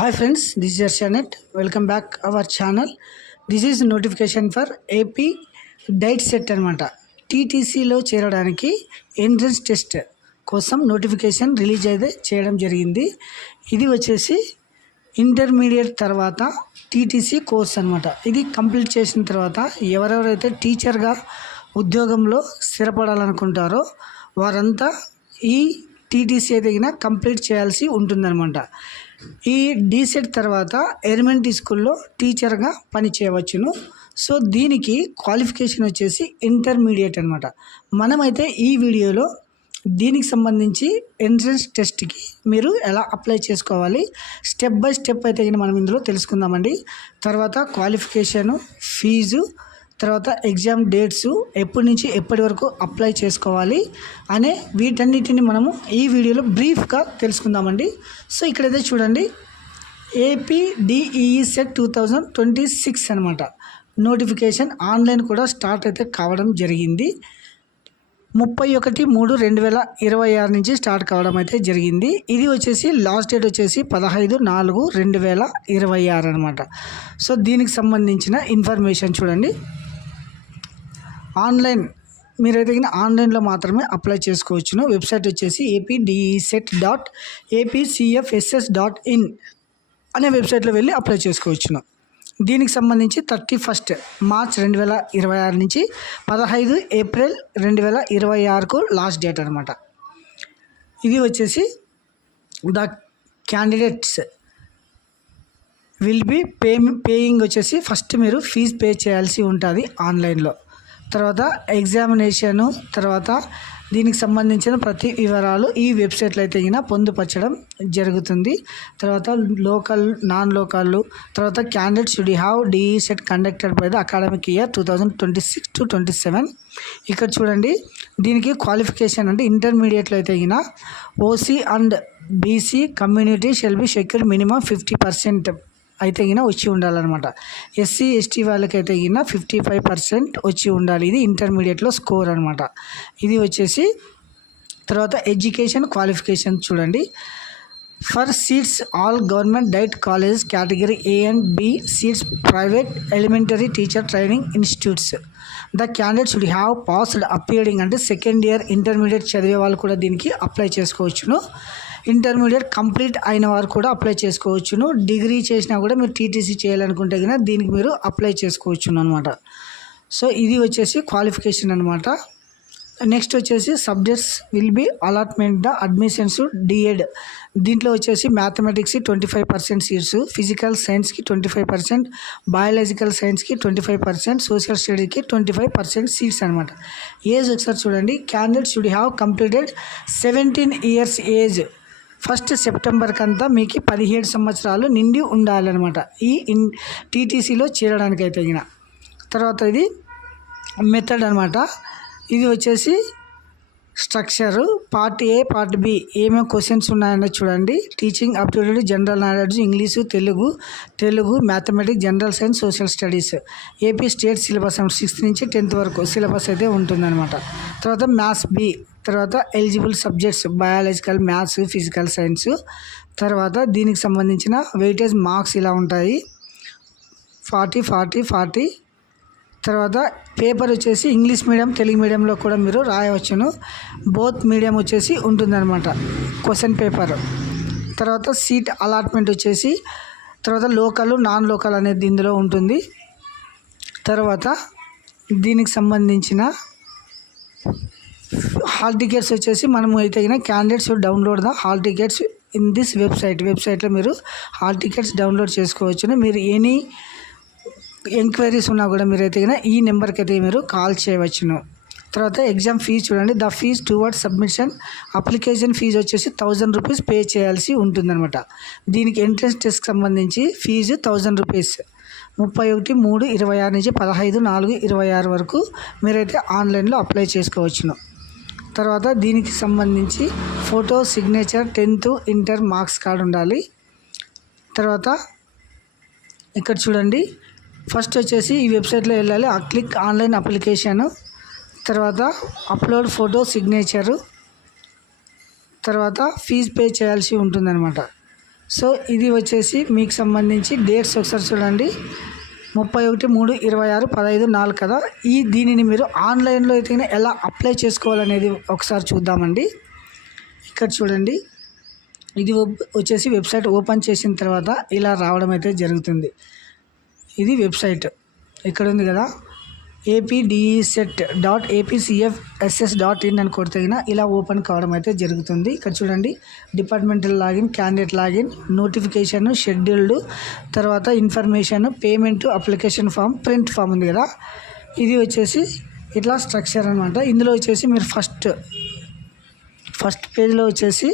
Hi friends, this is Arshanath. Welcome back our channel. This is notification for AP diet set అనమాట. టీటీసీలో చేరడానికి entrance test కోసం notification release అయితే చేయడం జరిగింది. ఇది వచ్చేసి ఇంటర్మీడియట్ తర్వాత టీటీసీ కోర్స్ అనమాట. ఇది కంప్లీట్ చేసిన తర్వాత ఎవరెవరైతే టీచర్గా ఉద్యోగంలో స్థిరపడాలనుకుంటారో వారంతా ఈ టీటీసీ అయితే కంప్లీట్ చేయాల్సి ఉంటుందన్నమాట. ఈ డీసెట్ తర్వాత ఎలిమెంటరీ స్కూల్లో టీచర్గా పని చేయవచ్చును. సో దీనికి క్వాలిఫికేషన్ వచ్చేసి ఇంటర్మీడియట్ అనమాట. మనమైతే ఈ వీడియోలో దీనికి సంబంధించి ఎంట్రన్స్ టెస్ట్కి మీరు ఎలా అప్లై చేసుకోవాలి స్టెప్ బై స్టెప్ అయితే మనం ఇందులో తెలుసుకుందామండి. తర్వాత క్వాలిఫికేషను, ఫీజు, తర్వాత ఎగ్జామ్ డేట్స్, ఎప్పటి నుంచి ఎప్పటి వరకు అప్లై చేసుకోవాలి అనే వీటన్నిటిని మనము ఈ వీడియోలో బ్రీఫ్గా తెలుసుకుందామండి. సో ఇక్కడైతే చూడండి, ఏపీ డిఈఈ సెట్ 2026 అనమాట. నోటిఫికేషన్ ఆన్లైన్ కూడా స్టార్ట్ అయితే కావడం జరిగింది. 31/3/2026 నుంచి స్టార్ట్ కావడం అయితే జరిగింది. ఇది వచ్చేసి లాస్ట్ డేట్ వచ్చేసి 15/4/2026 అనమాట. సో దీనికి సంబంధించిన ఇన్ఫర్మేషన్ చూడండి. ఆన్లైన్ మీరైతే ఆన్లైన్లో మాత్రమే అప్లై చేసుకోవచ్చును. వెబ్సైట్ వచ్చేసి apdset.apcfss.in అనే వెబ్సైట్లో వెళ్ళి అప్లై చేసుకోవచ్చును. దీనికి సంబంధించి 31 మార్చ్ 2026 నుంచి 15 ఏప్రిల్ 2026కు లాస్ట్ డేట్ అనమాట. ఇది వచ్చేసి the candidates will be paying వచ్చేసి ఫస్ట్ మీరు ఫీజు పే చేయాల్సి ఉంటుంది ఆన్లైన్లో. తర్వాత ఎగ్జామినేషను, తర్వాత దీనికి సంబంధించిన ప్రతి వివరాలు ఈ వెబ్సైట్లో అయితే పొందుపరచడం జరుగుతుంది. తర్వాత లోకల్, నాన్ లోకల్, తర్వాత candidate should have DE set conducted by the academic year 2026 to 27. ఇక్కడ చూడండి, దీనికి క్వాలిఫికేషన్ అంటే ఇంటర్మీడియట్లో అయితే OC and BC community shall be secured minimum 50% అయితే వచ్చి ఉండాలన్నమాట. ఎస్సీ ఎస్టీ వాళ్ళకైతే 55% వచ్చి ఉండాలి. ఇది ఇంటర్మీడియట్లో స్కోర్ అనమాట. ఇది వచ్చేసి తర్వాత ఎడ్యుకేషన్ క్వాలిఫికేషన్ చూడండి. For seats all government DIET colleges category A and B seats private elementary teacher training institutes the candidate should have passed appearing అంటే సెకండ్ ఇయర్ ఇంటర్మీడియట్ చదివే వాళ్ళు కూడా దీనికి అప్లై చేసుకోవచ్చును. ఇంటర్మీడియట్ కంప్లీట్ అయిన వారు కూడా అప్లై చేసుకోవచ్చును. డిగ్రీ చేసినా కూడా మీరు టీటీసీ చేయాలనుకుంటే దీనికి మీరు అప్లై చేసుకోవచ్చును అనమాట. సో ఇది వచ్చేసి క్వాలిఫికేషన్ అనమాట. నెక్స్ట్ వచ్చేసి subjects will be allotment the admissions DEd. దీంట్లో వచ్చేసి మ్యాథమెటిక్స్ 25% సీట్స్, ఫిజికల్ సైన్స్కి 25%, బయాలజికల్ సైన్స్కి 25%, సోషల్ స్టడీకి 25% సీట్స్ అనమాట. ఏజ్ ఒకసారి చూడండి. Candidate should have completed 17 years age. 1 సెప్టెంబర్కి అంతా మీకు 17 సంవత్సరాలు నిండి ఉండాలన్నమాట ఈ టీటీసీలో చేరడానికి అయితే తర్వాత ఇది మెథడ్ అనమాట. ఇది వచ్చేసి structure. Part A, part B ఏమేమి క్వశ్చన్స్ ఉన్నాయని చూడండి. Teaching aptitude, general knowledge, English, Telugu, mathematics, general science, social studies. AP state syllabus 6th నుంచి 10th వరకు సిలబస్ అయితే ఉంటుందన్నమాట. తర్వాత మ్యాథ్స్ బి, తర్వాత eligible subjects biological, maths, physical science. తర్వాత దీనికి సంబంధించిన వెయిటేజ్ మార్క్స్ ఇలా ఉంటాయి, 40. తర్వాత పేపర్ వచ్చేసి ఇంగ్లీష్ మీడియం, తెలుగు మీడియంలో కూడా మీరు రాయవచ్చును. బోత్ మీడియం వచ్చేసి ఉంటుందన్నమాట క్వశ్చన్ పేపర్. తర్వాత సీట్ అలాట్మెంట్ వచ్చేసి తర్వాత లోకల్, నాన్ లోకల్ అనేది ఇందులో ఉంటుంది. తర్వాత దీనికి సంబంధించిన హాల్ టికెట్స్ వచ్చేసి మనము అయితే candidates download the hall tickets in this వెబ్సైట్లో మీరు హాల్ టికెట్స్ డౌన్లోడ్ చేసుకోవచ్చును. మీరు ఎనీ ఎంక్వైరీస్ ఉన్నా కూడా మీరైతే ఈ నెంబర్కి అయితే మీరు కాల్ చేయవచ్చును. తర్వాత ఎగ్జామ్ ఫీజు చూడండి. The fee towards submission application fee వచ్చేసి 1000 రూపీస్ పే చేయాల్సి ఉంటుందన్నమాట. దీనికి ఎంట్రన్స్ టెస్ట్కి సంబంధించి ఫీజు 1000 రూపీస్. 31/3/26 నుంచి 15/4/26 వరకు మీరైతే ఆన్లైన్లో అప్లై చేసుకోవచ్చును. తర్వాత దీనికి సంబంధించి photo, signature, 10th inter marks card ఉండాలి. తర్వాత ఇక్కడ చూడండి, ఫస్ట్ వచ్చేసి ఈ వెబ్సైట్లో వెళ్ళాలి. క్లిక్ ఆన్లైన్ అప్లికేషను, తర్వాత అప్లోడ్ ఫోటో, సిగ్నేచరు, తర్వాత ఫీజు పే చేయాల్సి ఉంటుందన్నమాట. సో ఇది వచ్చేసి మీకు సంబంధించి డేట్స్ ఒకసారి చూడండి. 31/3/26 15/4 కదా. దీనిని మీరు ఆన్లైన్లో అయితే ఎలా అప్లై చేసుకోవాలనేది ఒకసారి చూద్దామండి. ఇక్కడ చూడండి, ఇది వచ్చేసి వెబ్సైట్ ఓపెన్ చేసిన తర్వాత ఇలా రావడం అయితే జరుగుతుంది. ఇది వెబ్సైట్ ఇక్కడ ఉంది కదా, apdset.apcfss.in అని కొడితే ఇలా ఓపెన్ కావడం అయితే జరుగుతుంది. ఇక్కడ చూడండి, departmental login, candidate login, notification, scheduled, తర్వాత information, payment, application form, print form ఉంది కదా. ఇది వచ్చేసి ఇట్లా స్ట్రక్చర్ అనమాట. ఇందులో వచ్చేసి మీరు ఫస్ట్ పేజ్లో వచ్చేసి